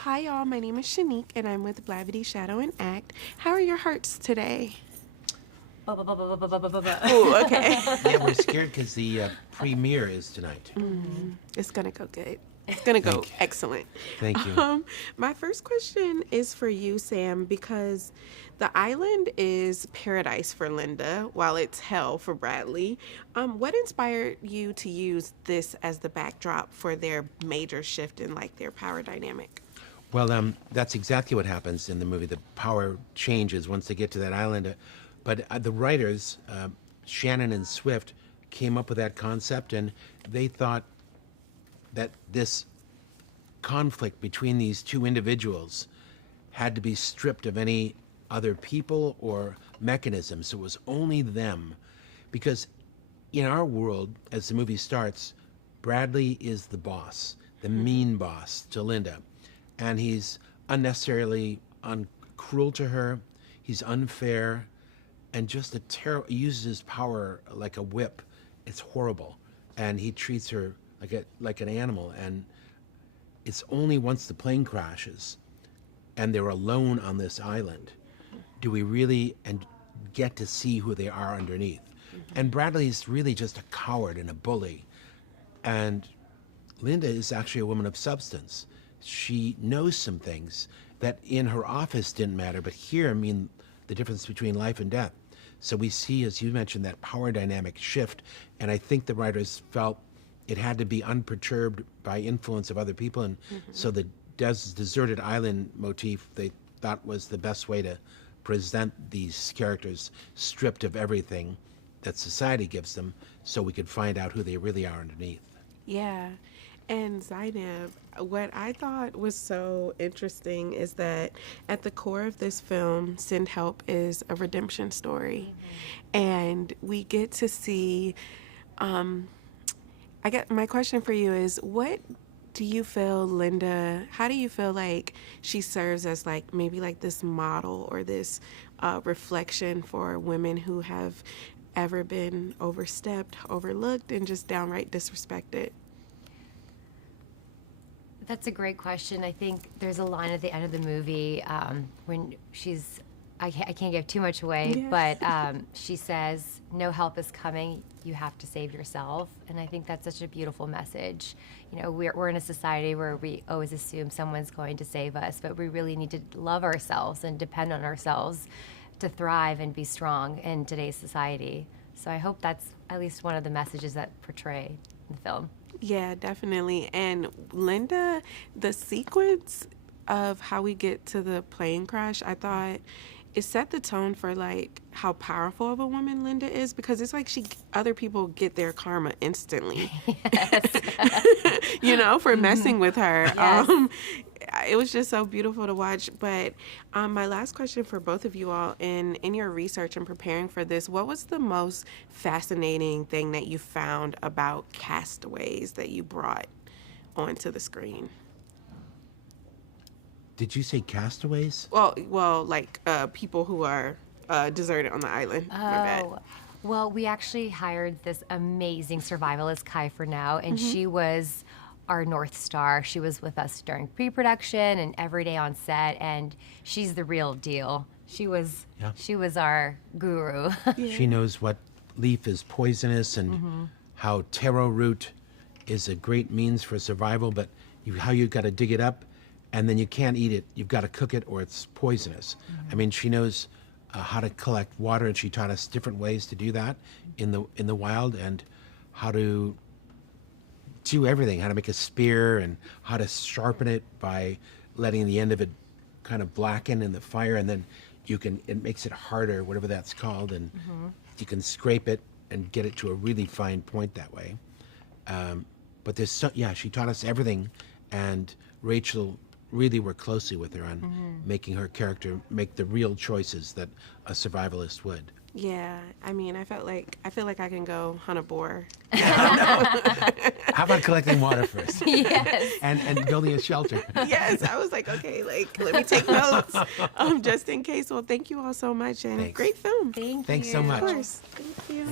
hi y'all. My name is Shanique, and I'm with Blavity Shadow and Act. How are your hearts today? Oh, okay. Yeah, we're scared because the premiere is tonight. It's gonna go good. It's gonna go excellent. Thank you. My first question is for you, Sam, because the island is paradise for Linda, while it's hell for Bradley. What inspired you to use this as the backdrop for their major shift in like their power dynamic? Well, that's exactly what happens in the movie. The power changes once they get to that island. But the writers, Shannon and Swift, came up with that concept, and they thought that this conflict between these two individuals had to be stripped of any other people or mechanisms. So it was only them. Because in our world, as the movie starts, Bradley is the boss, the mean boss to Linda. And he's unnecessarily cruel to her. He's unfair. And just he uses his power like a whip. It's horrible. And he treats her like an animal. And it's only once the plane crashes and they're alone on this island do we really get to see who they are underneath. And Bradley's really just a coward and a bully. And Linda is actually a woman of substance. She knows some things that in her office didn't matter, but here mean the difference between life and death. So we see, as you mentioned, that power dynamic shift. And I think the writers felt it had to be unperturbed by influence of other people. And so the deserted island motif, they thought was the best way to present these characters stripped of everything that society gives them so we could find out who they really are underneath. Yeah. And Zainab, what I thought was so interesting is that at the core of this film, Send Help is a redemption story. And we get to see, my question for you is, what do you feel how do you feel like she serves as like maybe like this model or this reflection for women who have ever been overstepped, overlooked, and just downright disrespected? That's a great question. I think there's a line at the end of the movie when I can't give too much away, but she says, "No help is coming. You have to save yourself." And I think that's such a beautiful message. You know, we're in a society where we always assume someone's going to save us, but we really need to love ourselves and depend on ourselves to thrive and be strong in today's society. So I hope that's at least one of the messages that portray in the film. Yeah, definitely. And Linda, the sequence of how we get to the plane crash, I thought it set the tone for like how powerful of a woman Linda is, because it's like other people get their karma instantly. Yes. For messing with her. Yes. It was just so beautiful to watch. But my last question for both of you all, in your research and preparing for this, what was the most fascinating thing that you found about castaways that you brought onto the screen? Did you say castaways? Well, like people who are deserted on the island. My bad. Well, we actually hired this amazing survivalist, Kai, for now, and she was our North Star. She was with us during pre-production and every day on set, and she's the real deal. She was our guru. Yeah. She knows what leaf is poisonous and how taro root is a great means for survival, but how you got to dig it up, and then you can't eat it. You've got to cook it or it's poisonous. I mean, she knows how to collect water, and she taught us different ways to do that in the wild, and how to do everything, how to make a spear and how to sharpen it by letting the end of it kind of blacken in the fire, and then it makes it harder, whatever that's called, and you can scrape it and get it to a really fine point that way. But she taught us everything, and Rachel really worked closely with her on making her character make the real choices that a survivalist would. Yeah, I mean, I feel like I can go hunt a boar. How about collecting water first? Yes. And building a shelter. Yes, I was like, okay, let me take notes just in case. Well, thank you all so much, and Thanks. great film. Thank Thanks you. so much. Of course. Thank you.